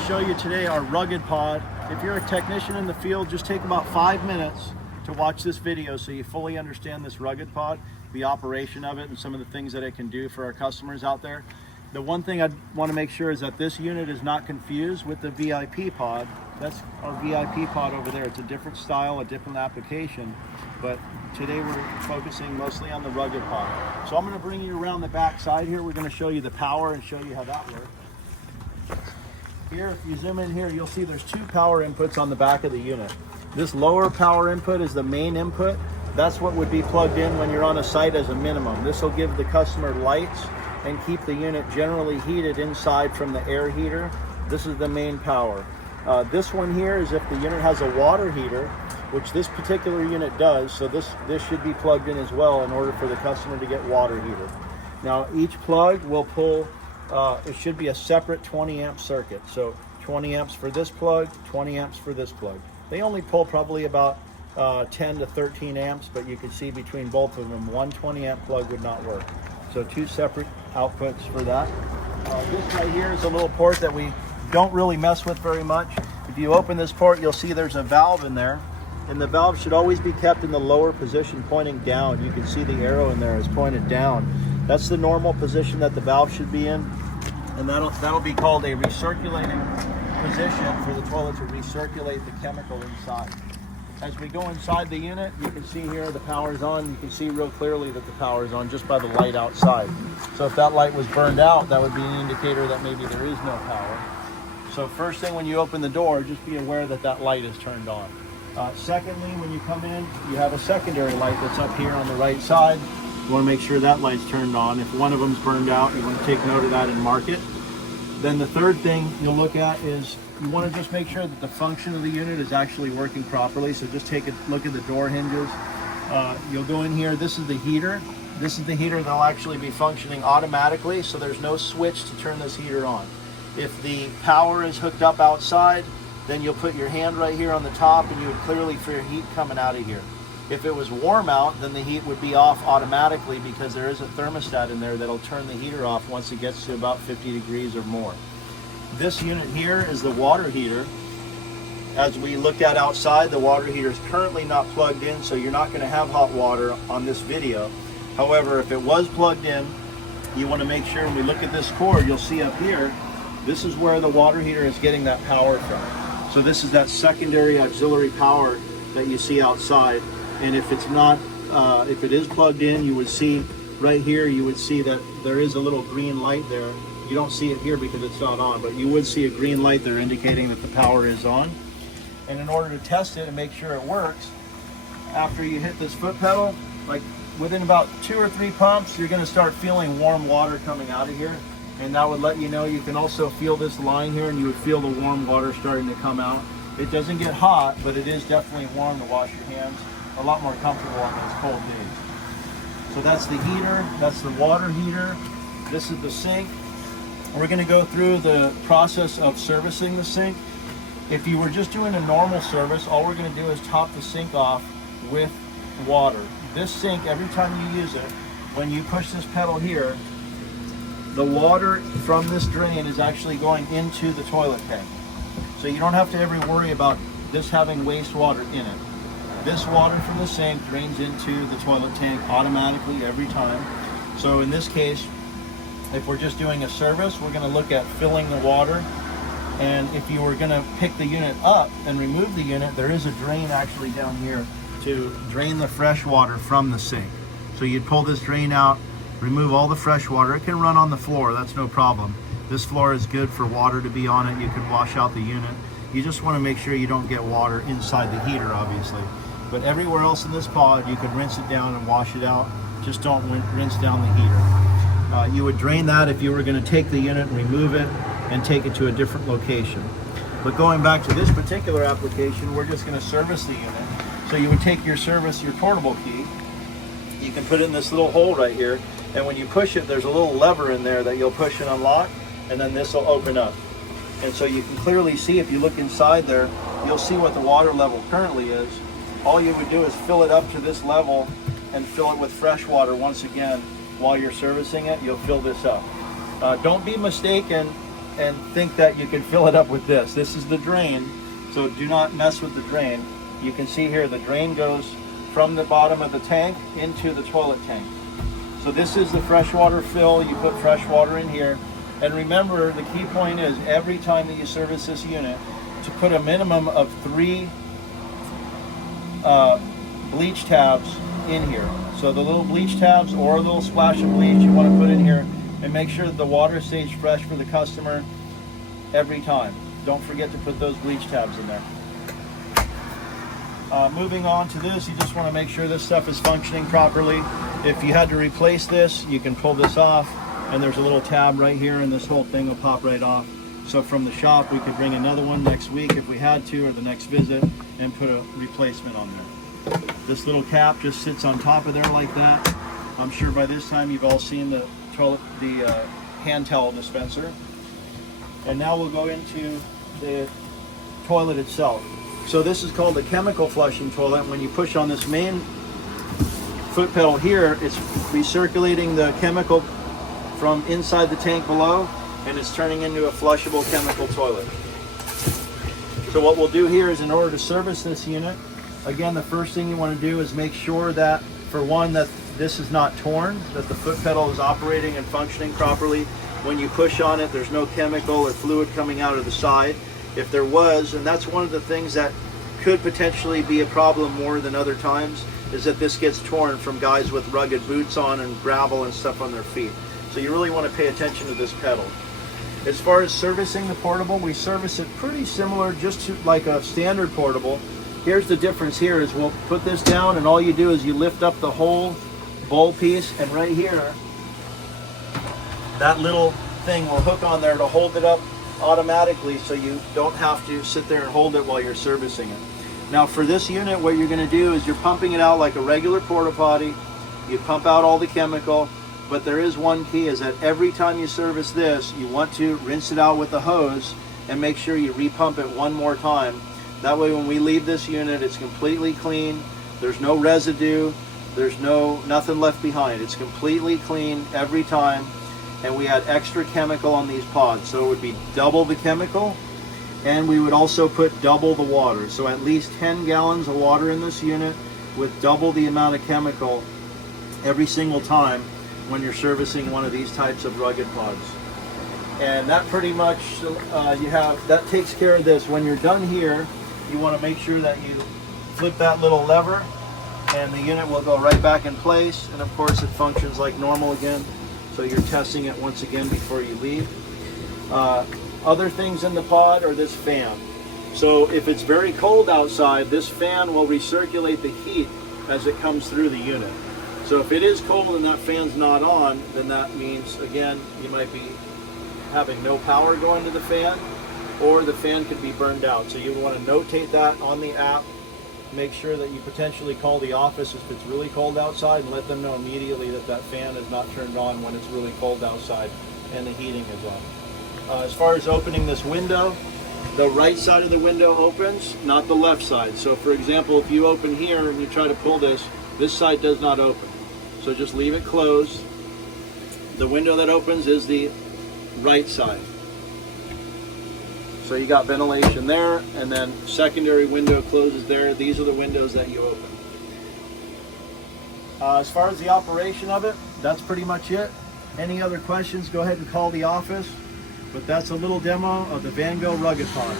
to show you today our rugged pod. If you're a technician in the field, just take about 5 minutes to watch this video so you fully understand this rugged pod, the operation of it, and some of the things that it can do for our customers out there. The one thing I want to make sure is that this unit is not confused with the VIP pod. That's our VIP pod over there. It's a different style, a different application, but today we're focusing mostly on the rugged pod. So I'm going to bring you around the back side here. We're going to show you the power and show you how that works. Here, if you zoom in here, you'll see there's 2 power inputs on the back of the unit. This lower power input is the main input. That's what would be plugged in when you're on a site as a minimum. This will give the customer lights and keep the unit generally heated inside from the air heater. This is the main power. This one here is if the unit has a water heater, which this particular unit does, so this should be plugged in as well in order for the customer to get water heated. Now each plug will pull, it should be a separate 20 amp circuit. So 20 amps for this plug, 20 amps for this plug. They only pull probably about 10 to 13 amps, but you can see between both of them, one 20 amp plug would not work. So 2 separate outputs for that. This right here is a little port that we don't really mess with very much. If you open this port, you'll see there's a valve in there, and the valve should always be kept in the lower position pointing down. You can see the arrow in there is pointed down. That's the normal position that the valve should be in, and that'll be called a recirculating position for the toilet to recirculate the chemical inside. As we go inside the unit, you can see here the power's on. You can see real clearly that the power is on just by the light outside. So if that light was burned out, that would be an indicator that maybe there is no power. So first thing when you open the door, just be aware that that light is turned on. Secondly, when you come in, you have a secondary light that's up here on the right side. You want to make sure that light's turned on. If one of them's burned out, you want to take note of that and mark it. Then the third thing you'll look at is you want to just make sure that the function of the unit is actually working properly. So just take a look at the door hinges. You'll go in here. This is the heater. This is the heater that'll actually be functioning automatically, so there's no switch to turn this heater on. If the power is hooked up outside, then you'll put your hand right here on the top and you would clearly feel heat coming out of here. If it was warm out, then the heat would be off automatically because there is a thermostat in there that'll turn the heater off once it gets to about 50 degrees or more. This unit here is the water heater. As we looked at outside, the water heater is currently not plugged in, so you're not going to have hot water on this video. However, if it was plugged in, you want to make sure when we look at this cord, you'll see up here, this is where the water heater is getting that power from. So this is that secondary auxiliary power that you see outside. And if it's not, if it is plugged in, you would see right here, you would see that there is a little green light there. You don't see it here because it's not on, but you would see a green light there indicating that the power is on. And in order to test it and make sure it works, after you hit this foot pedal, like within about 2 or 3 pumps, you're going to start feeling warm water coming out of here. And that would let you know. You can also feel this line here, and you would feel the warm water starting to come out. It doesn't get hot, but it is definitely warm to wash your hands. A lot more comfortable on those cold days. So that's the heater, that's the water heater. This is the sink. We're going to go through the process of servicing the sink. If you were just doing a normal service, all we're going to do is top the sink off with water. This sink, every time you use it, when you push this pedal here, the water from this drain is actually going into the toilet tank. So you don't have to ever worry about this having wastewater in it. This water from the sink drains into the toilet tank automatically every time. So in this case, if we're just doing a service, we're going to look at filling the water. And if you were going to pick the unit up and remove the unit, there is a drain actually down here to drain the fresh water from the sink. So you'd pull this drain out, remove all the fresh water. It can run on the floor, that's no problem. This floor is good for water to be on it. You can wash out the unit. You just want to make sure you don't get water inside the heater, obviously. But everywhere else in this pod, you can rinse it down and wash it out. Just don't rinse down the heater. You would drain that if you were going to take the unit and remove it and take it to a different location. But going back to this particular application, we're just going to service the unit. So you would take your portable key. You can put it in this little hole right here, and when you push it, there's a little lever in there that you'll push and unlock, and then this will open up. And so you can clearly see, if you look inside there, you'll see what the water level currently is. All you would do is fill it up to this level and fill it with fresh water once again. While you're servicing it, you'll fill this up. Don't be mistaken and think that you can fill it up with this. This is the drain, so do not mess with the drain. You can see here the drain goes from the bottom of the tank into the toilet tank. So this is the freshwater fill. You put fresh water in here. And remember, the key point is every time that you service this unit, to put a minimum of 3 bleach tabs in here. So the little bleach tabs or a little splash of bleach you want to put in here, and make sure that the water stays fresh for the customer every time. Don't forget to put those bleach tabs in there. Moving on to this, you just want to make sure this stuff is functioning properly. If you had to replace this, you can pull this off, and there's a little tab right here, and this whole thing will pop right off. So from the shop, we could bring another one next week if we had to, or the next visit, and put a replacement on there. This little cap just sits on top of there like that. I'm sure by this time you've all seen the hand towel dispenser. And now we'll go into the toilet itself. So this is called a chemical flushing toilet. When you push on this main foot pedal here, it's recirculating the chemical from inside the tank below, and it's turning into a flushable chemical toilet. So what we'll do here is, in order to service this unit, again, the first thing you want to do is make sure that, for one, that this is not torn, that the foot pedal is operating and functioning properly. When you push on it, there's no chemical or fluid coming out of the side. If there was, and that's one of the things that could potentially be a problem more than other times, is that this gets torn from guys with rugged boots on and gravel and stuff on their feet. So you really want to pay attention to this pedal. As far as servicing the portable, we service it pretty similar, just to like a standard portable. Here's the difference here is we'll put this down, and all you do is you lift up the whole bowl piece, and right here, that little thing will hook on there to hold it up automatically, so you don't have to sit there and hold it while you're servicing it. Now for this unit, what you're going to do is you're pumping it out like a regular porta potty. You pump out all the chemical, but there is one key, is that every time you service this, you want to rinse it out with a hose and make sure you repump it one more time. That way when we leave this unit, it's completely clean. There's no residue. There's nothing left behind. It's completely clean every time. And we add extra chemical on these pods. So it would be double the chemical, and we would also put double the water. So at least 10 gallons of water in this unit with double the amount of chemical every single time when you're servicing one of these types of rugged pods. And that pretty much, that takes care of this. When you're done here, you want to make sure that you flip that little lever, and the unit will go right back in place. And of course it functions like normal again. So you're testing it once again before you leave. Other things in the pod are this fan. So if it's very cold outside, this fan will recirculate the heat as it comes through the unit. So if it is cold and that fan's not on, then that means, again, you might be having no power going to the fan, or the fan could be burned out. So you want to notate that on the app. Make sure that you potentially call the office if it's really cold outside, and let them know immediately that that fan is not turned on when it's really cold outside and the heating is on. As far as opening this window, the right side of the window opens, not the left side. So for example, if you open here and you try to pull this side does not open. So just leave it closed. The window that opens is the right side. So you got ventilation there, and then secondary window closes there. These are the windows that you open. As far as the operation of it, that's pretty much it. Any other questions, go ahead and call the office. But that's a little demo of the VannGo Rugged Pod.